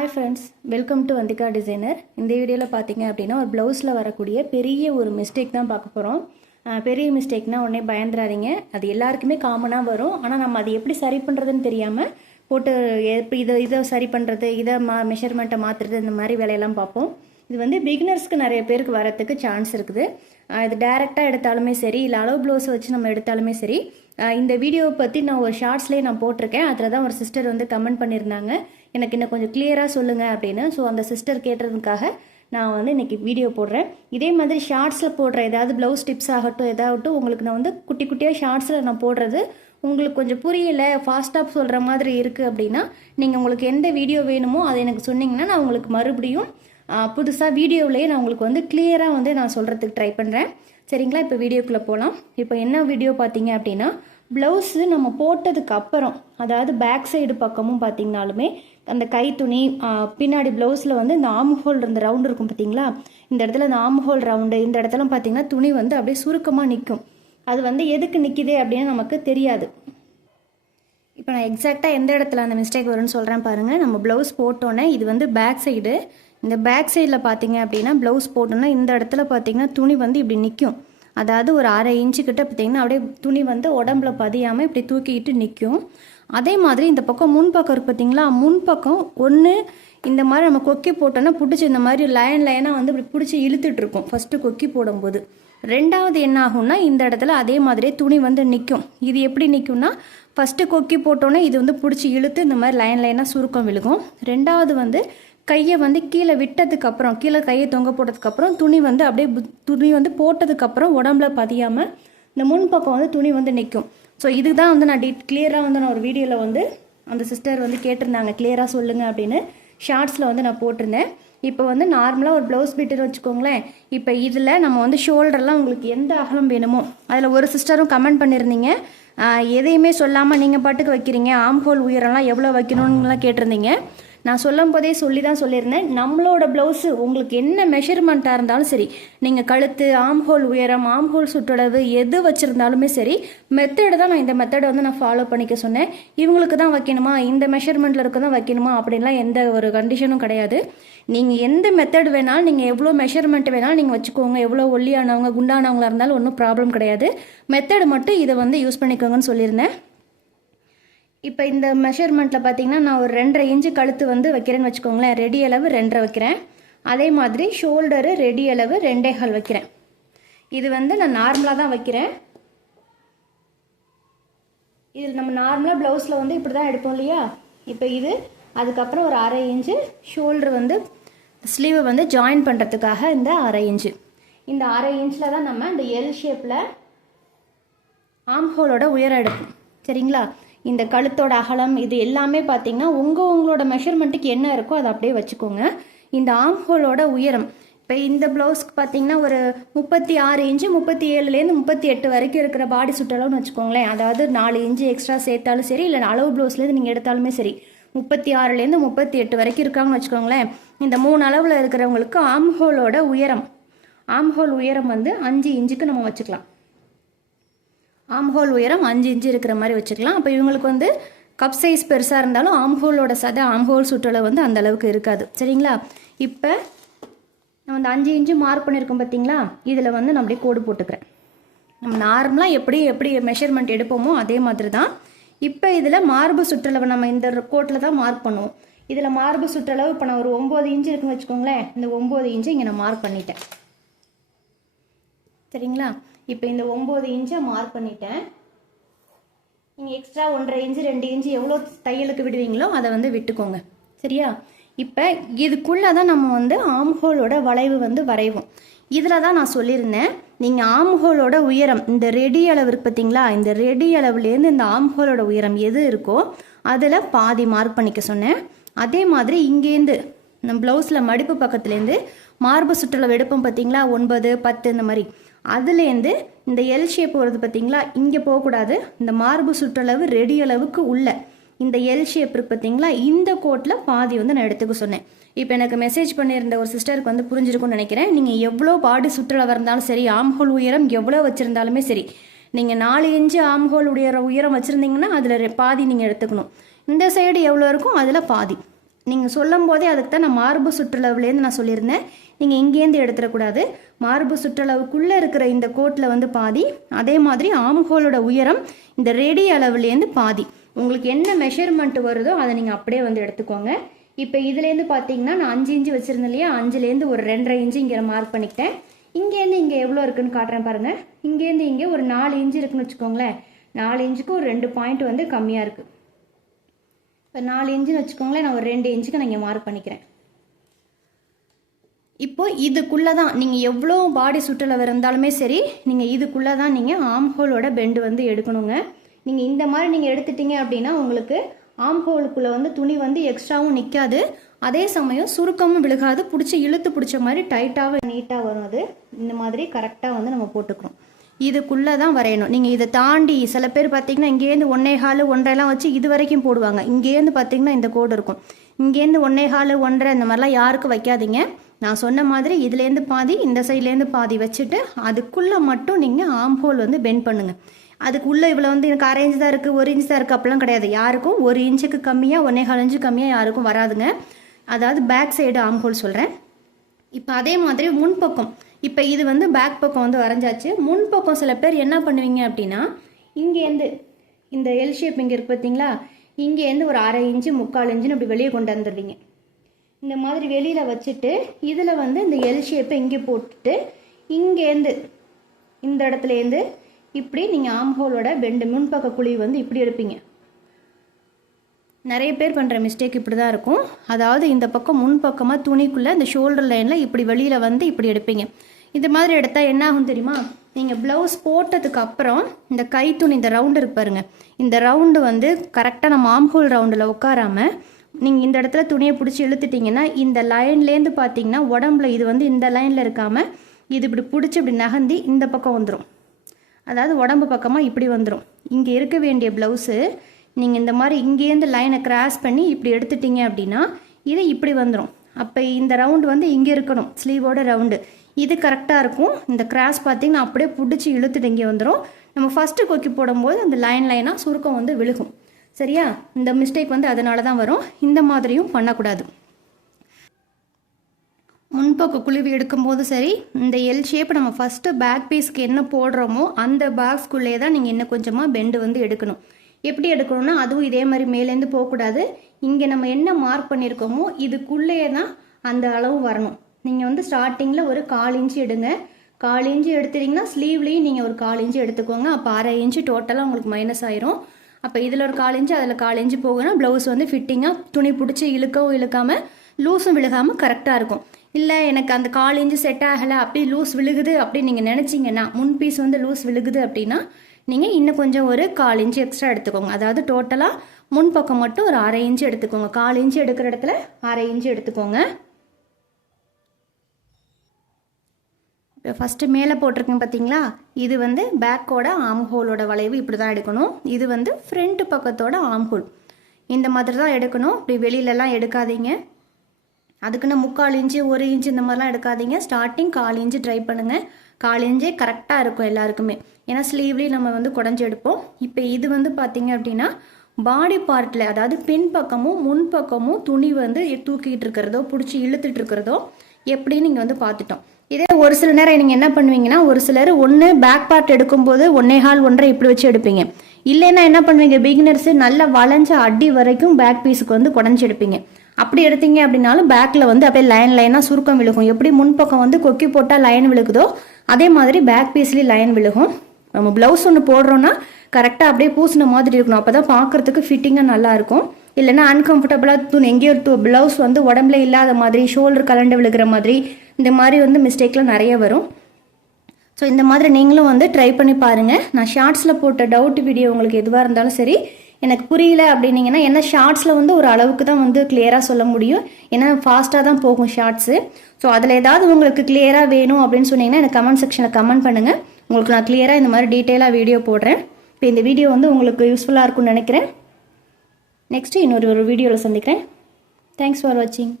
Hi friends welcome to Vanthika designer இந்த வீடியோவில் பார்த்தீங்க அப்படின்னா ஒரு ப்ளவுஸில் வரக்கூடிய பெரிய ஒரு மிஸ்டேக் தான் பார்க்க போகிறோம் பெரிய மிஸ்டேக்னால் உடனே பயந்துடாதீங்க அது எல்லாருக்குமே காமனாக வரும். ஆனால் நம்ம அதை எப்படி சரி பண்ணுறதுன்னு தெரியாமல் போட்டு இதை இதை சரி பண்ணுறது இதை மா மெஷர்மெண்ட்டை மாற்றுறது இந்த மாதிரி வேலையெல்லாம் பார்ப்போம். இது வந்து பிகினர்ஸ்க்கு நிறைய பேருக்கு வரத்துக்கு சான்ஸ் இருக்குது. இது டைரெக்டாக எடுத்தாலுமே சரி இல்லை அளவு ப்ளவுஸ் வச்சு நம்ம எடுத்தாலுமே சரி இந்த வீடியோவை பற்றி நான் ஒரு ஷார்ட்ஸ்லேயே நான் போட்டிருக்கேன். அதில் தான் ஒரு சிஸ்டர் வந்து கமெண்ட் பண்ணியிருந்தாங்க. எனக்கு இன்னும் கொஞ்சம் கிளியராக சொல்லுங்கள் அப்படின்னு. ஸோ அந்த சிஸ்டர் கேட்டதுக்காக நான் வந்து இன்றைக்கி வீடியோ போடுறேன். இதே மாதிரி ஷார்ட்ஸில் போடுற ஏதாவது ப்ளவுஸ் டிப்ஸ் ஆகட்டும் ஏதாகட்டும் உங்களுக்கு நான் வந்து குட்டி குட்டியாக ஷார்ட்ஸில் நான் போடுறது உங்களுக்கு கொஞ்சம் புரியலை ஃபாஸ்ட்டாக சொல்கிற மாதிரி இருக்குது அப்படின்னா நீங்கள் உங்களுக்கு எந்த வீடியோ வேணுமோ அதை எனக்கு சொன்னீங்கன்னா நான் உங்களுக்கு மறுபடியும் புதுசாக வீடியோவிலேயே நான் உங்களுக்கு வந்து கிளியராக வந்து நான் சொல்கிறதுக்கு ட்ரை பண்ணுறேன் சரிங்களா? இப்போ வீடியோக்குள்ளே போகலாம் இப்போ என்ன வீடியோ பார்த்தீங்க அப்படின்னா ப்ளவுஸு நம்ம போட்டதுக்கு அப்புறம் அதாவது பேக் சைடு பக்கமும் பார்த்திங்கனாலுமே அந்த கை துணி பின்னாடி ப்ளவுஸில் வந்து இந்த ஆம் ஹோல் இந்த ரவுண்டு இருக்கும் பார்த்தீங்களா இந்த இடத்துல இந்த ஆம் ஹோல் ரவுண்டு இந்த இடத்துல பார்த்தீங்கன்னா துணி வந்து அப்படியே சுருக்கமாக நிற்கும் அது வந்து எதுக்கு நிற்கிது அப்படின்னு நமக்கு தெரியாது. இப்போ நான் எக்ஸாக்டாக எந்த இடத்துல அந்த மிஸ்டேக் வரும்னு சொல்கிறேன் பாருங்கள் நம்ம ப்ளவுஸ் போட்டோன்னே இது வந்து பேக் சைடு இந்த பேக் சைடில் பார்த்தீங்க அப்படின்னா ப்ளவுஸ் போட்டோன்னா இந்த இடத்துல பார்த்தீங்கன்னா துணி வந்து இப்படி நிற்கும் அதாவது ஒரு அரை இன்ச்சு கிட்ட பார்த்தீங்கன்னா அப்படியே துணி வந்து உடம்புல பதியாமல் இப்படி தூக்கிக்கிட்டு நிற்கும் அதே மாதிரி இந்த பக்கம் முன்பக்கம் இருக்கு பார்த்தீங்களா? முன் பக்கம் ஒன்று இந்த மாதிரி நம்ம கொக்கி போட்டோன்னா பிடிச்சி இந்த மாதிரி லைன் லைனாக வந்து இப்படி பிடிச்சி இழுத்துட்டு இருக்கும். ஃபஸ்ட்டு கொக்கி போடும்போது. ரெண்டாவது என்ன ஆகும்னா இந்த இடத்துல அதே மாதிரியே துணி வந்து நிற்கும் இது எப்படி நிற்கும்னா ஃபஸ்ட்டு கொக்கி போட்டோன்னே இது வந்து பிடிச்சி இழுத்து இந்த மாதிரி லைன் லைனாக சுருக்கம் விழுகும். ரெண்டாவது வந்து கையை வந்து கீழே விட்டதுக்கப்புறம் கீழே கையை தொங்க போட்டதுக்கப்புறம் துணி வந்து அப்படியே துணி வந்து போட்டதுக்கப்புறம் உடம்புல பதியாமல் இந்த முன் பக்கம் வந்து துணி வந்து நிற்கும் ஸோ இதுக்கு தான் வந்து நான் டீ கிளியராக வந்து நான் ஒரு வீடியோவில் வந்து அந்த சிஸ்டர் வந்து கேட்டிருந்தாங்க. கிளியராக சொல்லுங்கள் அப்படின்னு ஷார்ட்ஸில் வந்து நான் போட்டிருந்தேன். இப்போ வந்து நார்மலாக ஒரு ப்ளவுஸ் பிட்டுன்னு வச்சுக்கோங்களேன். இப்போ இதில் நம்ம வந்து ஷோல்டர்லாம் உங்களுக்கு எந்த அகலம் வேணுமோ அதில் ஒரு சிஸ்டரும் கமெண்ட் பண்ணியிருந்தீங்க எதையுமே சொல்லாமல் நீங்கள் பாட்டுக்கு வைக்கிறீங்க. ஆம் ஹோல் உயரம்லாம் எவ்வளோ வைக்கணும்னுலாம் கேட்டிருந்தீங்க. நான் சொல்லும் போதே சொல்லி தான் சொல்லியிருந்தேன். நம்மளோட ப்ளவுஸு உங்களுக்கு என்ன மெஷர்மெண்ட்டாக இருந்தாலும் சரி நீங்கள் கழுத்து ஆம்ஹோல் உயரம் ஆம்ஹோல் சுற்றளவு எது வச்சுருந்தாலுமே சரி மெத்தடு தான் நான் இந்த மெத்தடை வந்து நான் ஃபாலோ பண்ணிக்க சொன்னேன். இவங்களுக்கு தான் வைக்கணுமா? இந்த மெஷர்மெண்ட்டில் இருக்க தான் வைக்கணுமா? அப்படின்லாம் எந்த ஒரு கண்டிஷனும் கிடையாது. நீங்கள் எந்த மெத்தட் வேணாலும் நீங்கள் எவ்வளோ மெஷர்மெண்ட் வேணாலும் நீங்கள் வச்சுக்கோங்க. எவ்வளோ ஒல்லியானவங்க குண்டானவங்களாக இருந்தாலும் ஒன்றும் ப்ராப்ளம் கிடையாது. மெத்தடு மட்டும் இதை வந்து யூஸ் பண்ணிக்கோங்கன்னு சொல்லியிருந்தேன். இப்போ இந்த மெஷர்மெண்ட்டில் பார்த்தீங்கன்னா நான் ஒரு ரெண்டரை இன்ச்சு கழுத்து வந்து வைக்கிறேன்னு வச்சுக்கோங்களேன். ரெடி அளவு ரெண்டரை வைக்கிறேன். அதே மாதிரி ஷோல்டரு ரெடி அளவு ரெண்டே கால் வைக்கிறேன். இது வந்து நான் நார்மலாக தான் வைக்கிறேன். இது நம்ம நார்மலாக ப்ளவுஸில் வந்து இப்படி தான் எடுப்போம் இல்லையா? இப்போ இது அதுக்கப்புறம் ஒரு அரை இன்ச்சு ஷோல்டர் வந்து ஸ்லீவை வந்து ஜாயின் பண்ணுறதுக்காக இந்த அரை இன்ச்சு இந்த அரை இன்ச்சில் தான் நம்ம இந்த எல் ஷேப்பில் ஆம்ஹோலோட உயரம் எடுப்போம். சரிங்களா? இந்த கழுத்தோட அகலம் இது எல்லாமே பார்த்தீங்கன்னா உங்கள் உங்களோட மெஷர்மெண்ட்டுக்கு என்ன இருக்கோ அதை அப்படியே வச்சுக்கோங்க. இந்த ஆம்ஹோலோட உயரம். இப்போ இந்த ப்ளவுஸ்க்கு பார்த்தீங்கன்னா ஒரு முப்பத்தி ஆறு இன்ச்சு முப்பத்தி ஏழுலேருந்து முப்பத்தி எட்டு வரைக்கும் இருக்கிற பாடி சுற்றளவுன்னு வச்சுக்கோங்களேன். அதாவது நாலு இன்ச்சு எக்ஸ்ட்ரா சேர்த்தாலும் சரி இல்லை அளவு ப்ளவுஸ்லேருந்து நீங்கள் எடுத்தாலுமே சரி. முப்பத்தி ஆறுலேருந்து முப்பத்தி எட்டு வரைக்கும் இருக்காங்கன்னு வச்சுக்கோங்களேன். இந்த மூணு அளவில் இருக்கிறவங்களுக்கு ஆம்ஹோலோட உயரம். ஆம்ஹோல் உயரம் வந்து அஞ்சு இன்ச்சுக்கு நம்ம வச்சுக்கலாம். ஆம்ஹோல் உயரம் அஞ்சு இன்ச்சு இருக்கிற மாதிரி வச்சுக்கலாம். அப்போ இவங்களுக்கு வந்து கப் சைஸ் பெருசாக இருந்தாலும் ஆம்ஹோலோட சதை ஆம்ஹோல் சுற்றளவு வந்து அந்த அளவுக்கு இருக்காது. சரிங்களா? இப்போ நம்ம அந்த அஞ்சு இன்ச்சு மார்க் பண்ணியிருக்கோம் பார்த்தீங்களா இதில் வந்து நான் அப்படியே கோடு போட்டுக்கிறேன். நம்ம நார்மலாக எப்படி எப்படி மெஷர்மெண்ட் எடுப்போமோ அதே மாதிரி தான் இப்போ இதில் மார்பு சுற்றளவு நம்ம இந்த கோட்டில் தான் மார்க் பண்ணுவோம். இதில் மார்பு சுற்றளவு இப்போ நான் ஒரு ஒம்பது இன்ச்சு இருக்குன்னு வச்சுக்கோங்களேன். இந்த ஒம்பது இன்ச்சு இங்கே நான் மார்க் பண்ணிட்டேன். சரிங்களா? இப்போ இந்த ஒம்பது இன்ச்சை மார்க் பண்ணிட்டேன். நீங்கள் எக்ஸ்ட்ரா ஒன்றரை இன்ச்சு ரெண்டு இன்ச்சு எவ்வளோ தையலுக்கு விடுவீங்களோ அதை வந்து விட்டுக்கோங்க. சரியா? இப்போ இதுக்குள்ளே தான் நம்ம வந்து ஆம்ஹோலோட வளைவு வந்து வரைவோம். இதில் தான் நான் சொல்லியிருந்தேன். நீங்கள் ஆம்ஹோலோட உயரம் இந்த ரெடி அளவு இருக்கு பார்த்தீங்களா இந்த ரெடி அளவுலேருந்து இந்த ஆம்ஹோலோட உயரம் எது இருக்கோ அதில் பாதி மார்க் பண்ணிக்க சொன்னேன். அதே மாதிரி இங்கேருந்து நம்ம ப்ளவுஸில் மடிப்பு பக்கத்துலேருந்து மார்பு சுற்றளவு எடுப்போம் பார்த்தீங்களா ஒன்பது பத்து இந்த மாதிரி. அதுலேருந்து இந்த எல் ஷேப் வருது பார்த்தீங்களா? இங்கே போகக்கூடாது. இந்த மார்பு சுற்றளவு ரெடி அளவுக்கு உள்ள இந்த எல் ஷேப் இருக்கு பார்த்தீங்களா? இந்த கோட்டில் பாதி வந்து நான் எடுத்துக்க சொன்னேன். இப்போ எனக்கு மெசேஜ் பண்ணியிருந்த ஒரு சிஸ்டருக்கு வந்து புரிஞ்சிருக்கும்னு நினைக்கிறேன். நீங்கள் எவ்வளோ பாடி சுற்றளவு இருந்தாலும் சரி ஆம்ஹோல் உயரம் எவ்வளோ வச்சுருந்தாலுமே சரி நீங்கள் நாலு இன்ச்சு ஆம்ஹோல் உயர உயரம் வச்சுருந்தீங்கன்னா அதில் பாதி நீங்கள் எடுத்துக்கணும். இந்த சைடு எவ்வளோ இருக்கும் அதில் பாதி. நீங்கள் சொல்லும் போதே அதுக்கு தான் நான் மார்பு சுற்றளவுலேருந்து நான் சொல்லியிருந்தேன். நீங்கள் இங்கேருந்து எடுத்துடக்கூடாது. மார்பு சுற்றளவுக்குள்ளே இருக்கிற இந்த கோட்டில் வந்து பாதி அதே மாதிரி ஆம்ஹோலோட உயரம் இந்த ரெடி அளவுலேருந்து பாதி. உங்களுக்கு என்ன மெஷர்மெண்ட் வருதோ அதை நீங்கள் அப்படியே வந்து எடுத்துக்கோங்க. இப்போ இதுலேருந்து பார்த்தீங்கன்னா நான் அஞ்சு இன்ச்சு வச்சுருந்தேன் இல்லையா? அஞ்சுலேருந்து ஒரு ரெண்டரை இன்ச்சு இங்கே மார்க் பண்ணிக்கிட்டேன். இங்கேருந்து இங்கே எவ்வளோ இருக்குன்னு காட்டுறேன் பாருங்கள் இங்கேருந்து இங்கே ஒரு நாலு இன்ச்சு இருக்குன்னு வச்சுக்கோங்களேன். நாலு இன்ச்சுக்கு ஒரு ரெண்டு பாயிண்ட் வந்து கம்மியாக இருக்குது இப்போ நாலு இன்ச்சுன்னு வச்சுக்கோங்களேன் நான் ஒரு ரெண்டு இன்ச்சுக்கு நான் இங்கே மார்க் பண்ணிக்கிறேன். இப்போ இதுக்குள்ளே தான் நீங்கள் எவ்வளோ பாடி சுற்றளவு இருந்தாலுமே சரி நீங்கள் இதுக்குள்ளே தான் நீங்கள் ஆம்ஹோலோட பெண்டு வந்து எடுக்கணுங்க. நீங்கள் இந்த மாதிரி நீங்கள் எடுத்துட்டீங்க அப்படின்னா உங்களுக்கு ஆம்ஹோலுக்குள்ளே வந்து துணி வந்து எக்ஸ்ட்ராவும் நிற்காது அதே சமயம் சுருக்கமும் விழுகாது. பிடிச்சி இழுத்து பிடிச்ச மாதிரி டைட்டாக நீட்டாக வரும் அது. இந்த மாதிரி கரெக்டாக வந்து நம்ம போட்டுக்கணும் இதுக்குள்ளே தான் வரையணும். நீங்கள் இதை தாண்டி சில பேர் பார்த்தீங்கன்னா இங்கேருந்து ஒன்றே ஹாலு ஒன்றரைலாம் வச்சு இது வரைக்கும் போடுவாங்க. இங்கேருந்து பார்த்தீங்கன்னா இந்த கோடு இருக்கும். இங்கேருந்து ஒன்றே ஹாலு ஒன்றரை இந்த மாதிரிலாம் யாருக்கும் வைக்காதீங்க. நான் சொன்ன மாதிரி இதுலேருந்து பாதி இந்த சைட்லேருந்து பாதி வச்சுட்டு அதுக்குள்ளே மட்டும் நீங்கள் ஆம்ஹோல் வந்து பெண்ட் பண்ணுங்கள் அதுக்குள்ளே இவ்வளோ வந்து எனக்கு அரை இன்ச் தான் இருக்குது ஒரு இன்ச் தான் இருக்குது அப்படிலாம் கிடையாது. யாருக்கும் ஒரு இன்ச்சுக்கு கம்மியாக ஒன்றே கால் இன்ச்சு கம்மியாக யாருக்கும் வராதுங்க. அதாவது பேக் சைடு ஆம்ஹோல் சொல்கிறேன் இப்போ அதே மாதிரி முன்பக்கம். இப்போ இது வந்து பேக் பக்கம் வந்து வரைஞ்சாச்சு. முன்பக்கம் சில பேர் என்ன பண்ணுவீங்க அப்படின்னா இங்கேருந்து இந்த எல் ஷேப் இங்கே இருக்கு பார்த்தீங்களா இங்கேருந்து ஒரு அரை இன்ச்சு முக்கால் இன்ச்சுன்னு அப்படி வெளியே கொண்டு வந்துடுவீங்க. இந்த மாதிரி வெளியில் வச்சுட்டு இதில் வந்து இந்த எல் ஷேப்பை இங்கே போட்டுட்டு இங்கேருந்து இந்த இடத்துலேருந்து இப்படி நீங்கள் ஆம்ஹோலோட பெண்டு முன்பக்க குழி வந்து இப்படி எடுப்பீங்க. நிறைய பேர் பண்ணுற மிஸ்டேக் இப்படி தான் இருக்கும். அதாவது இந்த பக்கம் முன்பக்கமாக துணிக்குள்ளே இந்த ஷோல்டர் லைனில் இப்படி வெளியில் வந்து இப்படி எடுப்பீங்க. இது மாதிரி எடுத்தால் என்ன ஆகும் தெரியுமா? நீங்கள் ப்ளவுஸ் போட்டதுக்கு அப்புறம் இந்த கைத்துணி இந்த ரவுண்டு இருப்பாருங்க இந்த ரவுண்டு வந்து கரெக்டாக நம்ம ஆம்ஹோல் ரவுண்டில் உட்காராமல் நீங்கள் இந்த இடத்துல துணியை பிடிச்சி இழுத்துட்டிங்கன்னா இந்த லைன்லேருந்து பார்த்தீங்கன்னா உடம்புல இது வந்து இந்த லைனில் இருக்காமல் இது இப்படி பிடிச்சி இப்படி நகர்ந்து இந்த பக்கம் வந்துடும் அதாவது உடம்பு பக்கமாக இப்படி வந்துடும் இங்கே இருக்க வேண்டிய ப்ளவுஸு நீங்கள் இந்த மாதிரி இங்கேருந்து லைனை கிராஸ் பண்ணி இப்படி எடுத்துட்டீங்க அப்படின்னா இது இப்படி வந்துடும் அப்போ இந்த ரவுண்டு வந்து இங்கே இருக்கணும் ஸ்லீவோட ரவுண்டு இது கரெக்டாக இருக்கும். இந்த கிராஸ் பார்த்திங்கன்னா அப்படியே பிடிச்சி இழுத்துட்டு இங்கே வந்துடும் நம்ம ஃபஸ்ட்டு கொக்கி போடும்போது அந்த லைன் லைனாக சுருக்கம் வந்து விழுகும். சரியா? இந்த மிஸ்டேக் வந்து அதனால தான் வரும். இந்த மாதிரியும் பண்ணக்கூடாது. முன்பக்க குழுவி எடுக்கும்போது சரி இந்த எல் ஷேப் நம்ம ஃபஸ்ட்டு பேக் பீஸ்க்கு என்ன போடுறோமோ அந்த பாக்ஸ்க்குள்ளே தான் நீங்கள் இன்னும் கொஞ்சமாக பெண்டு வந்து எடுக்கணும். எப்படி எடுக்கணும்னா அதுவும் இதே மாதிரி மேலேருந்து போகக்கூடாது. இங்கே நம்ம என்ன மார்க் பண்ணியிருக்கோமோ இதுக்குள்ளேயே தான் அந்த அளவு வரணும். நீங்கள் வந்து ஸ்டார்டிங்கில் ஒரு கால் இன்ச்சு எடுங்க. கால் இன்ச்சு எடுத்துட்டிங்கன்னா ஸ்லீவ்லேயும் நீங்கள் ஒரு கால் இன்ச்சு எடுத்துக்கோங்க. அப்போ அரை இன்ச்சு டோட்டலாக உங்களுக்கு மைனஸ் ஆயிரும். அப்போ இதில் ஒரு கால் இன்ச்சு அதில் கால் இன்ச்சு போகுன்னா ப்ளவுஸ் வந்து ஃபிட்டிங்காக துணி பிடிச்சி இழுக்கவும் இழுக்காமல் லூஸும் விழுகாமல் கரெக்டாக இருக்கும். இல்லை எனக்கு அந்த கால் இன்ச்சு செட் ஆகலை அப்படி லூஸ் விழுகுது அப்படின்னு நீங்கள் நினச்சிங்கன்னா முன் பீஸ் வந்து லூஸ் விழுகுது அப்படின்னா நீங்கள் இன்னும் கொஞ்சம் ஒரு கால் இன்ச்சு எக்ஸ்ட்ரா எடுத்துக்கோங்க. அதாவது டோட்டலாக முன்பக்கம் மட்டும் ஒரு அரை இன்ச்சு எடுத்துக்கோங்க. கால் இன்ச்சு எடுக்கிற இடத்துல அரை இன்ச்சு எடுத்துக்கோங்க. இப்போ ஃபஸ்ட்டு மேலே போட்டிருக்கேன் பார்த்தீங்களா இது வந்து பேக்கோட ஆம் ஹோலோட வளைவு இப்படி தான் எடுக்கணும். இது வந்து ஃப்ரண்ட் பக்கத்தோட ஆம் ஹோல் இந்த மாதிரி தான் எடுக்கணும். இப்படி வெளியிலலாம் எடுக்காதீங்க. அதுக்குன்னு முக்கால் இன்ச்சு ஒரு இன்ச்சு இந்த மாதிரிலாம் எடுக்காதீங்க. ஸ்டார்டிங் கால் இன்ச்சு ட்ரை பண்ணுங்கள் காலேஞ்சே கரெக்டாக இருக்கும் எல்லாருக்குமே. ஏன்னா ஸ்லீவ்லேயும் நம்ம வந்து குடஞ்சி எடுப்போம். இப்போ இது வந்து பார்த்தீங்க அப்படின்னா பாடி பார்ட்டில் அதாவது பின் பக்கமும் முன் பக்கமும் துணி வந்து தூக்கிட்டு இருக்கிறதோ பிடிச்சி இழுத்துட்டு இருக்கிறதோ எப்படின்னு நீங்கள் வந்து பார்த்துட்டோம் இதே ஒரு சில நேரம் நீங்கள் என்ன பண்ணுவீங்கன்னா ஒரு சிலர் ஒன்று பேக் பார்ட் எடுக்கும்போது ஒன்னே ஹால் ஒன்றரை இப்படி வச்சு எடுப்பீங்க. இல்லைன்னா என்ன பண்ணுவீங்க பிகினர்ஸ் நல்லா வளைஞ்ச அடி வரைக்கும் பேக் பீஸுக்கு வந்து குடஞ்சி எடுப்பீங்க. அப்படி எடுத்தீங்க அப்படின்னாலும் பேக்கில் வந்து அப்படியே லைன் லைனாக சுருக்கம் விழுகும். எப்படி முன்பக்கம் வந்து கொக்கி போட்டால் லைன் விழுகுதோ அதே மாதிரி பேக் பீஸ்லேயும் லைன் விழுகும். நம்ம ப்ளவுஸ் ஒன்று போடுறோன்னா கரெக்டாக அப்படியே பூசின மாதிரி இருக்கணும். அப்போ தான் பார்க்குறதுக்கு ஃபிட்டிங்காக நல்லாயிருக்கும் இல்லைன்னா அன்கம்ஃபர்டபுளாக துணி எங்கேயோ ஒரு ப்ளவுஸ் வந்து உடம்புல இல்லாத மாதிரி ஷோல்டர் கலண்டு விழுகிற மாதிரி இந்த மாதிரி வந்து மிஸ்டேக்லாம் நிறைய வரும். ஸோ இந்த மாதிரி நீங்களும் வந்து ட்ரை பண்ணி பாருங்கள் நான் ஷார்ட்ஸில் போட்ட டவுட் வீடியோ உங்களுக்கு எதுவாக இருந்தாலும் சரி எனக்கு புரியல அப்படின்னீங்கன்னா ஏன்னா ஷார்ட்ஸில் வந்து ஒரு அளவுக்கு தான் வந்து கிளியராக சொல்ல முடியும். ஏன்னா ஃபாஸ்ட்டாக தான் போகும் ஷார்ட்ஸு. ஸோ அதில் ஏதாவது உங்களுக்கு கிளியராக வேணும் அப்படின்னு சொன்னீங்கன்னா எனக்கு கமெண்ட் செக்ஷனில் கமெண்ட் பண்ணுங்கள் உங்களுக்கு நான் கிளியராக இந்த மாதிரி டீட்டெயிலாக வீடியோ போடுறேன். இப்போ இந்த வீடியோ வந்து உங்களுக்கு யூஸ்ஃபுல்லாக இருக்கும்னு நினைக்கிறேன். நெக்ஸ்ட்டு இன்னொரு ஒரு வீடியோவில் சந்திக்கிறேன். தேங்க்ஸ் ஃபார் வாட்சிங்